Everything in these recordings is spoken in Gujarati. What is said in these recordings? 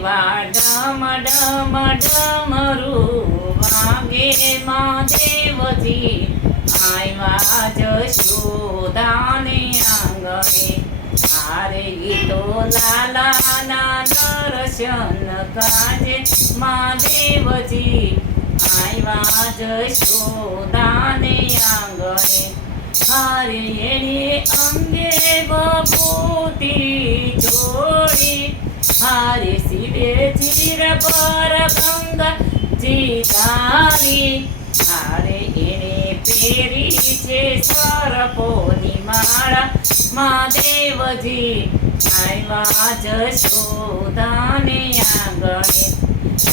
એવા ડમ ડમ ડમરું વાગે મહાદેવજી આવ્યા જશોદાને આંગણે હારે ગીતો લાલાના દર્શન કાજે મહાદેવજી આવ્યા જશોદાને આંગણે હારે એને અંગે બપોતી જોડી હારે શિવે ચીર પર ગંગાજી તારી હારે એને પેરી છે સરપોની માળા મહાદેવજી આવ્યા જશોદાને આંગણે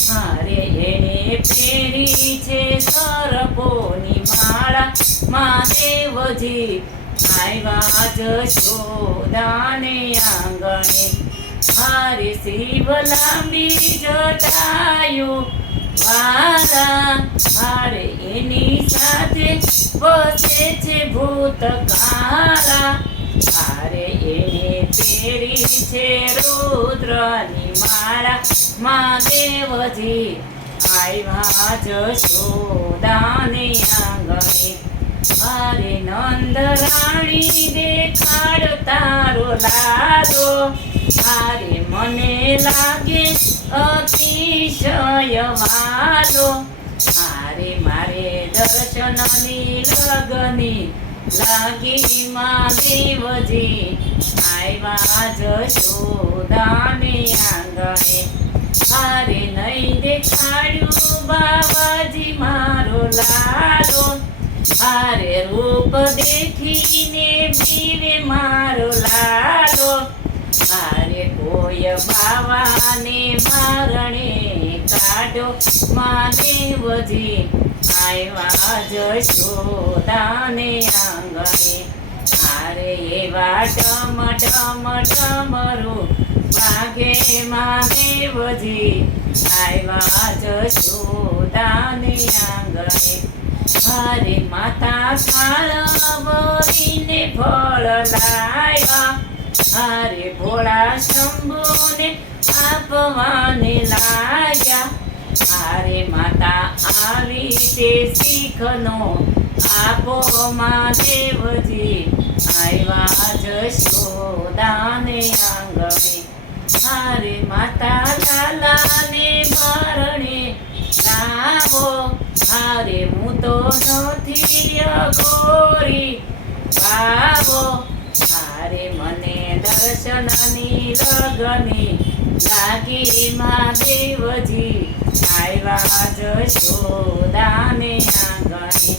હારે એને પેરી છે સરપોની માળા મહાદેવજી આવ્યા જશોદાને આંગણે હારે શિવ લાંબી જટાયું વાલા હારે એની સાથે વસે છે ભૂતકાળા હારે એને પેરી છે રુદ્રની માળા મહાદેવજી આવ્યા જશોદાને આંગણે હારે નંદરાણી દેખાડ તારો લાદો હારે મને લાગે અતિશય વાલો હારે મારે દર્શનની લગની લાગી મહાદેવજી આવ્યા જશોદાને આંગણે હારે નહીં દેખાડ્યું બાવાજી મારો લાલો હારે રૂપ દેખીને બીવે મારો લાલો હારે કોઈ બાવાને મારણે કાઢો મહાદેવજી આવ્યા જશોદાને આંગણે હારે એવા ડમ ડમ ડમરું વાગે મહાદેવજી આવ્યા જશોદાને આંગણે હારે માતા થાળ ભરીને ફળ લાવ્યા હારે ભોળા શંભુને આપવાને લાગ્યા હારે માતા આવી તે શીખનો આપો મહાદેવજી આવ્યા જશોદાને આંગણે હારે માતા લાલાને મરણે લાવો હારે હું તો નથી અઘોરી પાવો હારે મને દર્શનની લગની લાગી મહાદેવજી આવ્યા જશોદાને આંગણે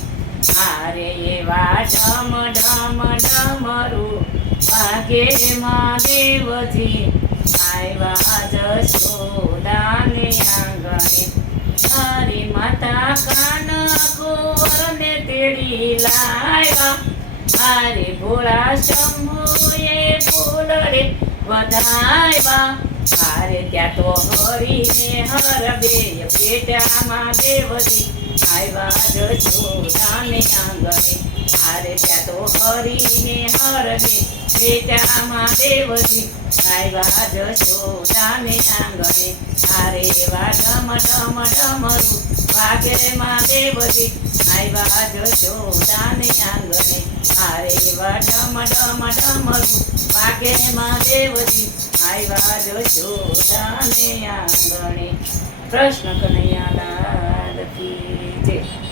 હારે એવા ડમ ડમ ડમરું વાગે મહાદેવજી આવ્યા જશોદાને આંગણે હારે માતા કાન કુંવરને તેડી લાવ્યા હારે ભોળા શંભુએ ફૂલડે વધાવ્યા હારે ત્યાં તો હરીને હરબે પેટામાં દેવજી આવ્યા જશોદાને આંગણે હારે ત્યાં તો હરીને હરબે પેટામાં દેવજી આવ્યા જશોદાને આંગણે હારે એવા ડમ ડમ ડમરું વાગે મહાદેવજી આવ્યા જશોદાને આંગણે હારે એવા ડમ ડમ ડમરું વાગે મહાદેવજી આવ્યા જશોદાને આંગણે કૃષ્ણ કનૈયા લાલ કી જય.